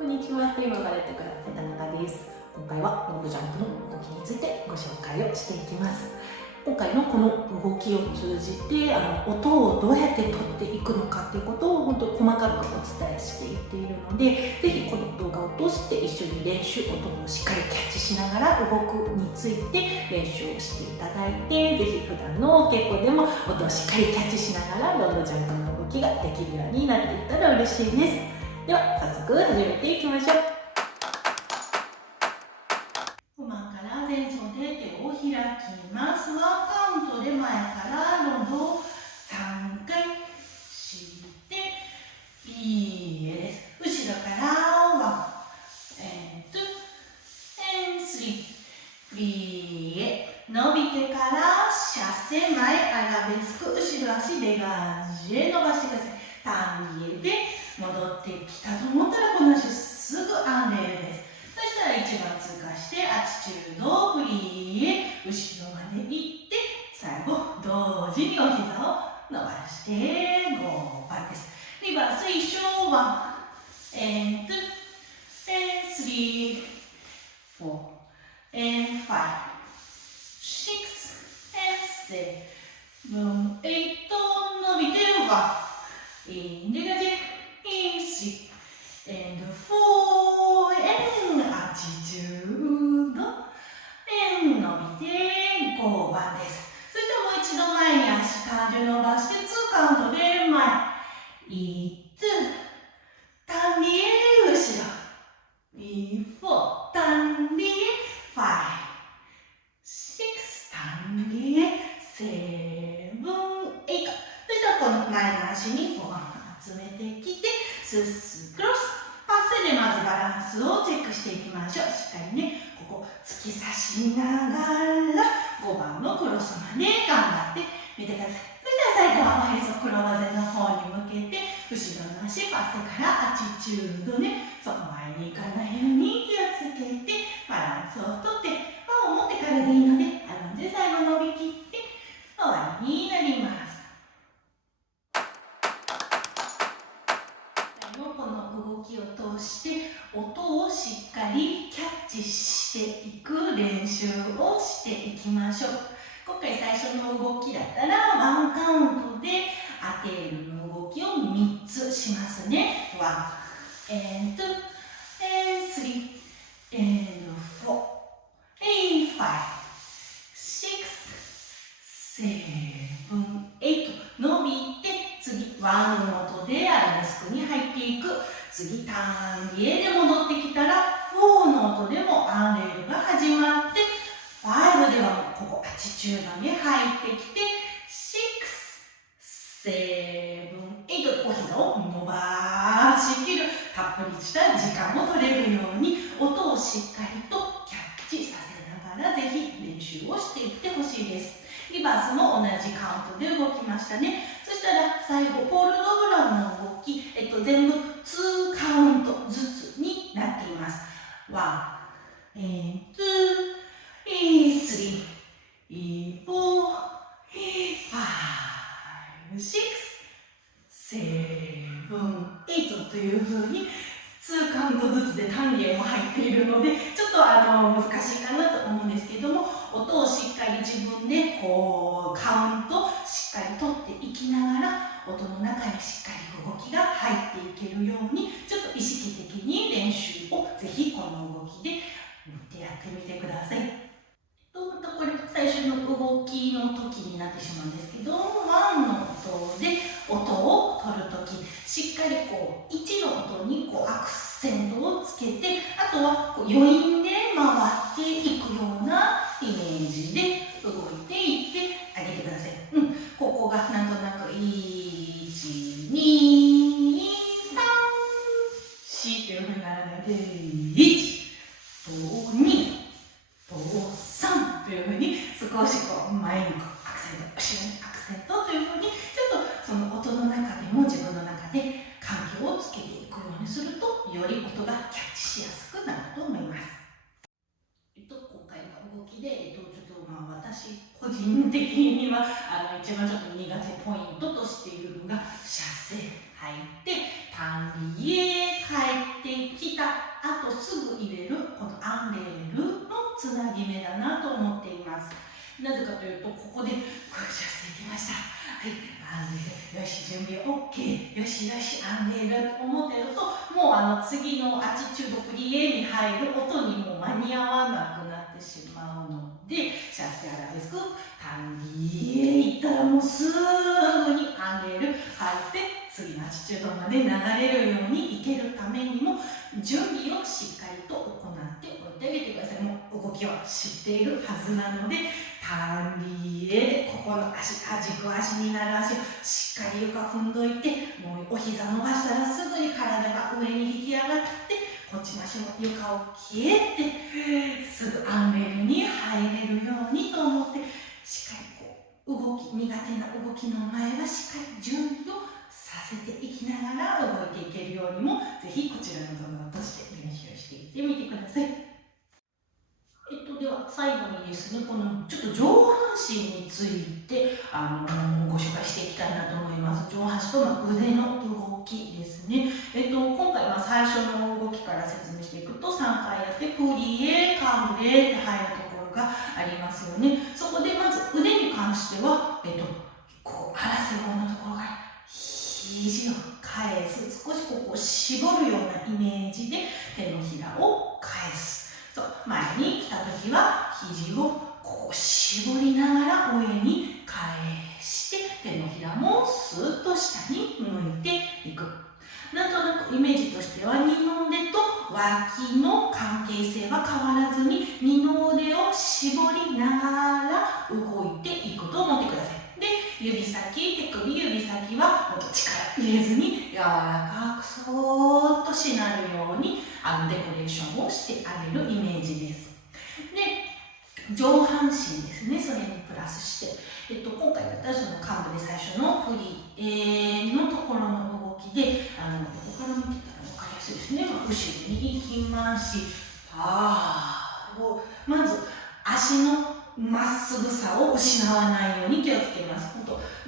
こんにちは、フリマバレットクラブセ田中です。今回はロングジャンプの動きについてご紹介をしていきます。今回のこの動きを通じて音をどうやって取っていくのかっていうことを本当に細かくお伝えしていっているので、ぜひこの動画を通して一緒に練習、音をしっかりキャッチしながら動くについて練習をしていただいて、ぜひ普段のお稽古でも音をしっかりキャッチしながらロングジャンプの動きができるようになっていったら嬉しいです。では早速始めていきましょう。不満から前奏で手を開きます。ワンカウントで前からロンドを3回していいえです。後ろからワン、ツー、スリー、フリーへ伸びてからシャセ前アラベスク、後ろ足レガージへ伸ばしてください。ターンリエで戻ってきたと思ったらこの足すぐアンレールです。そしたら1番通過してアチチュードフリーへ後ろまで行って最後同時にお膝を伸ばして5番です。リバース一緒1 and 2 and 3 4 and 5 6 and 7 8 伸びて1 in the in 3 and 4 and 80度 and 伸びて5番です。そしてもう一度前に足感じ伸ばして2カウントで前1タンリエ後ろ4タンリエ5 6タンリエ7 8。そしたらこの前の足に5番集めてきてススクロスパスでまずバランスをチェックしていきましょう。しっかりね、ここ突き刺しながら5番のクロスまで頑張ってみてください。そしたら最後はおへそ黒技の方に向けて後ろの足パスからアチチュードでその前に行かないように気をつけてバランスをとってパンを持ってからでいいので最後伸びきって終わりになります。この動きを通して音をしっかりキャッチしていく練習をしていきましょう。今回最初の動きだったらワンカウントでアテールの動きを3つしますね。1 and 2 and 3 and 4 and 5 6 7 8伸びて次ワンの音でアラベスクに入っていく。次ターンリエで戻ってきたら4の音でもアンレールが始まって5ではここアチチュードに入ってきて6 7 8お膝を伸ばしきる。たっぷりした時間を取れるように音をしっかりとキャッチさせながらぜひ練習をしていってほしいです。リバースも同じカウントで動きましたね。そしたら最後ポールドグラムの動き、全部2カウントずつになっています。1 and 2 3 4 5 6 7 8というふうに2カウントずつで単元も入っているのでちょっと難しいかなと思うんですけれども、音をしっかり自分でこうカウントしっかり取っていきながら音の中にしっかり動きが入っていけるようにちょっと意識的に練習をぜひこの動きでやってみてください。これ最初の動きの時になってしまうんですけど、ワンの音で音を取る時しっかりこう1の音にこうアクセントをつけて、あとはこう余韻で回っていくようなイメージで動いていってあげてください。ここがなんとなく1、2、3、4というふうにならないで1、2、3というふうに少しこう前にこうアクセント、後ろにアクセントというふうにちょっとその音の中でも自分の中で環境をつけていくようにするとより音がキャッチしやすくなると思います。今回の動きで、ちょっと私個人的には一番ちょっと苦手ポイントとしているのがシャセ入ってタンリへ帰ってきたなぜかというと、ここでご一緒してきました。はい、アンデル、よし、準備 OK、よしよし、アンデルと思ってると、もう次のアティチュードプリエに入る音にも間に合わなくなってしまうので、シャステアラデスク、タンリエ行ったらもうすぐにアンデル入って、次のアティチュードまで流れるようにいけるためにも、準備をしっかりと行っておいてあげてください。もう動きは知っているはずなので、タンリエでここの足、軸足になる足をしっかり床踏んどいて、もうお膝伸ばしたらすぐに体が上に引き上がって、こっちの足も床を消えて、すぐアンレルに入れるようにと思って、しっかりこう苦手な動きの前はしっかり準備をさせていきながら動いていけるようにも、ぜひこちらの動画を通して練習していってみてください。では最後にですね、このちょっと上半身についてご紹介していきたいなと思います。上半身と腕の動きですね。今回は最初の動きから説明していくと、3回やってプリエ、カムレって入るところがありますよね。そこでまず腕に関しては、こうアラセボのところから肘を返す、少しここを絞るようなイメージで手のひらを返す。そう、前に来た時は肘をこう絞りながら上に返して、手のひらもスーッと下に向いていく。なんとなくイメージとしては、二の腕と脇の関係性は変わらずに、二の腕を絞りながら動いていくと思ってください。で、指先、手首、指先はもっと力入れずに柔らかくそーっとしなるようにデコレーションをしてあげるイメージです。で、上半身ですね、それにプラスして、今回だったらその幹部で最初のプリのところの動きで、どこから見てたら分かりやすいですね。後ろに行きますし、まず足のまっすぐさを失わないように気をつけます。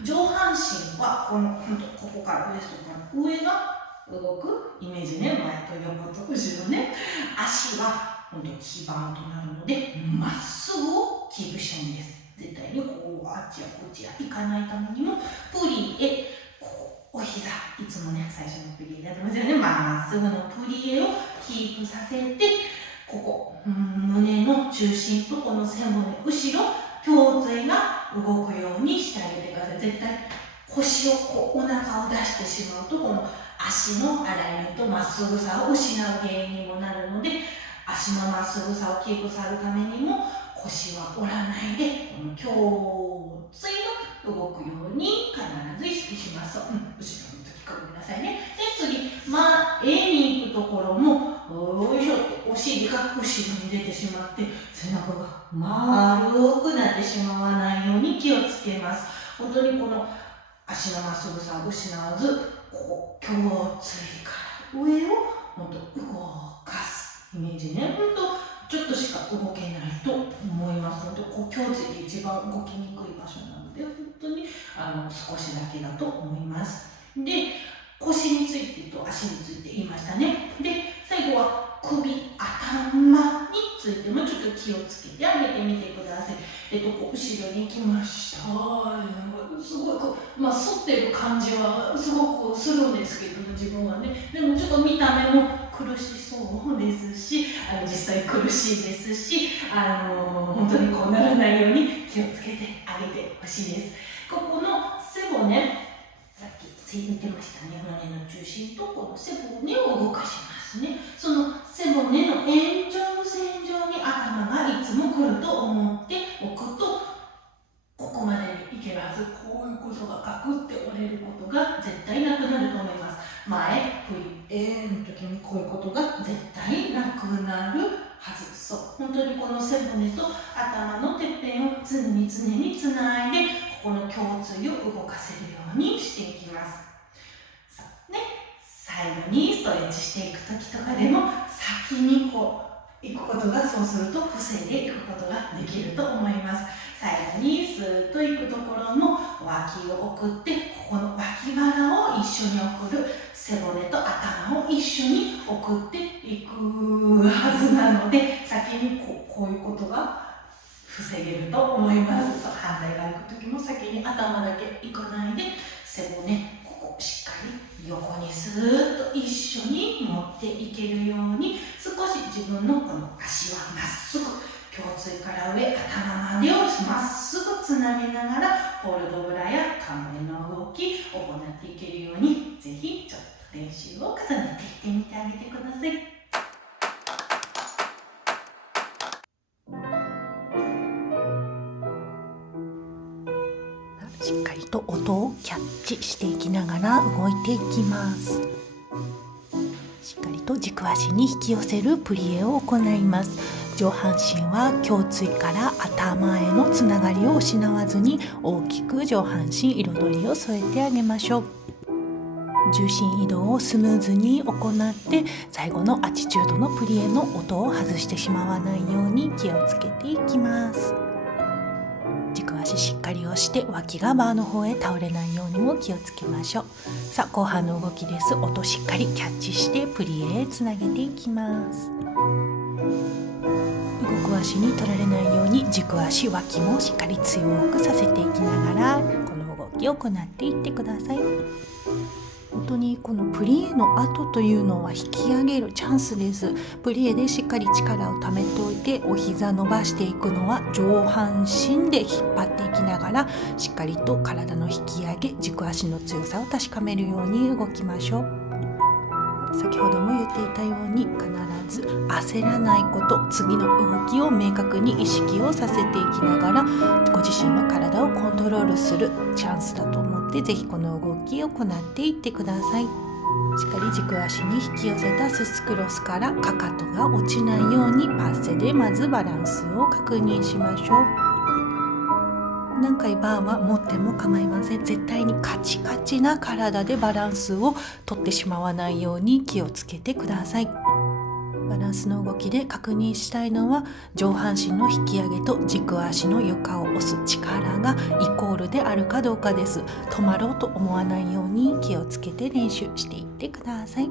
上半身はここからウエストから上が動くイメージね。前と横と後ろね。足は基盤となるので、まっすぐをキープしてるんです。絶対にこうあっちやこっちや行かないためにも、プリエ、お膝、いつもね、最初のプリエやってますよね。まっすぐのプリエをキープさせて、ここ、胸の中心とこの背骨、後ろ、胸椎が動くようにしてあげてください。絶対腰をお腹を出してしまうと、この足のアライメント、まっすぐさを失う原因にもなるので、足のまっすぐさをキープするためにも、腰は折らないで、この胸椎が動くように必ず意識します。後ろの時ごめんなさいね。で、次、前に行くところも、よいしょってお尻が後ろに出てしまって、背中が丸くなってしまわないように気をつけます。本当にこの足のまっすぐさを失わず、ここ、胸椎から上をもっと動かすイメージね。ちょっとしか動けないと思います。胸椎で一番動きにくい場所なので、本当に少しだけだと思います。で、腰についてと足について言いましたね。で、最後は首、頭についてもちょっと気をつけてあげてみてください。後ろに行きました。すごい反ってる感じはすごくするんですけども、自分はね。でもちょっと見た目も苦しそうですし、実際苦しいですし、本当にこうならないように気をつけてあげてほしいです。ここの背骨、さっき見てましたね。骨の中心とこの背骨を動かしますね。その背骨の延長線上に頭がいつも来ると思っておくと、ここまでにいけるはず。こういうことがガクって折れることが絶対なくなると思います。前、プリの時にこういうことが絶対なくなるはず。そう。本当にこの背骨と頭のてっぺんを常につないで、ここの胸椎を動かせるようにしていきます。そうね。最後にストレッチしていく時とかでも、先に行くことが、そうすると防いでいくことができると思います。最後にスーッと行くところも脇を送って、ここの脇腹を一緒に送る、背骨と頭を一緒に送っていくはずなので、先にこういうことが防げると思います。反対側行く時も先に頭だけ行かないで、背骨ここしっかり横にスーッと一緒に持っていけるように、少し自分のこの足はまっすぐ、胸椎から上、頭までをまっすぐつなげながらホールドブラや冠の動き行っていけるように、ぜひちょっと練習を重ねていってみてあげてください。しっかりと音をキャッチしていきながら動いていきます。しっかりと軸足に引き寄せるプリエを行います。上半身は胸椎から頭へのつながりを失わずに、大きく上半身彩りを添えてあげましょう。重心移動をスムーズに行って、最後のアチチュードのプリエの音を外してしまわないように気をつけていきます。軸足しっかり押して、脇がバーの方へ倒れないようにも気をつけましょう。さあ後半の動きです。音しっかりキャッチしてプリエへつなげていきます。動く足に取られないように軸足、脇もしっかり強くさせていきながら、この動きを行っていってください。本当にこのプリエの後というのは引き上げるチャンスです。プリエでしっかり力をためておいて、お膝伸ばしていくのは上半身で引っ張っていきながら、しっかりと体の引き上げ、軸足の強さを確かめるように動きましょう。先ほども言っていたように、必ず焦らないこと、次の動きを明確に意識をさせていきながら、ご自身の体をコントロールするチャンスだと思って、ぜひこの動きを行っていってください。しっかり軸足に引き寄せたススクロスからかかとが落ちないように、パッセでまずバランスを確認しましょう。何回バーは持っても構いません。絶対にカチカチな体でバランスをとってしまわないように気をつけてください。バランスの動きで確認したいのは、上半身の引き上げと軸足の床を押す力がイコールであるかどうかです。止まろうと思わないように気をつけて練習していってください。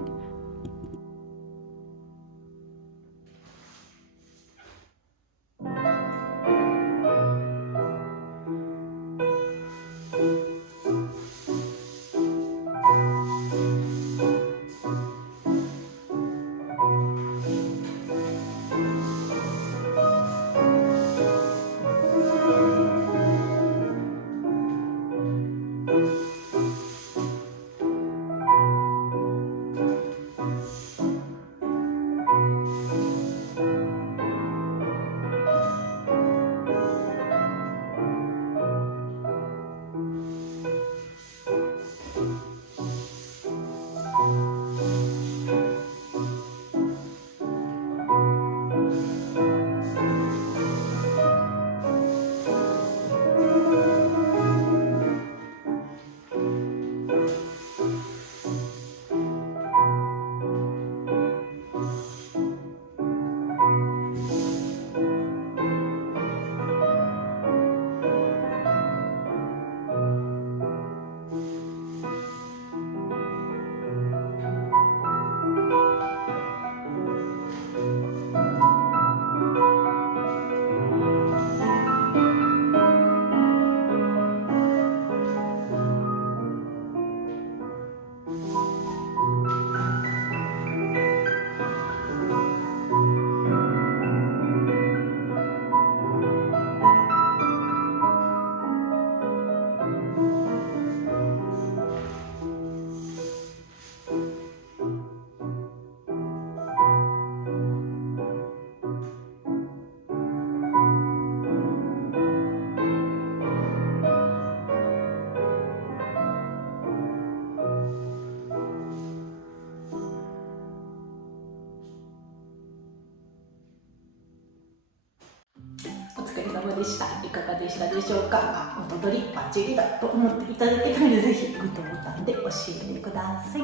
お疲れ様でした。いかがでしたでしょうか。音取りバッチリだと思っていただけたら、ぜひグッドボタンで教えてください。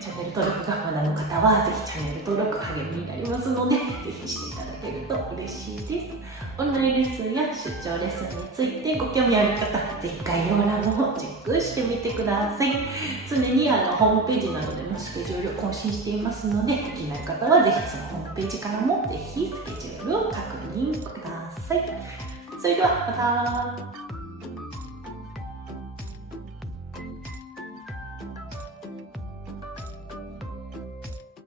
チャンネル登録がまだの方は、ぜひチャンネル登録励みになりますので、ぜひしていただけると嬉しいです。オンラインレッスンや出張レッスンについてご興味ある方、ぜひ概要欄の方チェックしてみてください。常にホームページなどでもスケジュール更新していますので、気になる方はぜひそのホームページからもぜひスケジュールを確認ください。それではまた。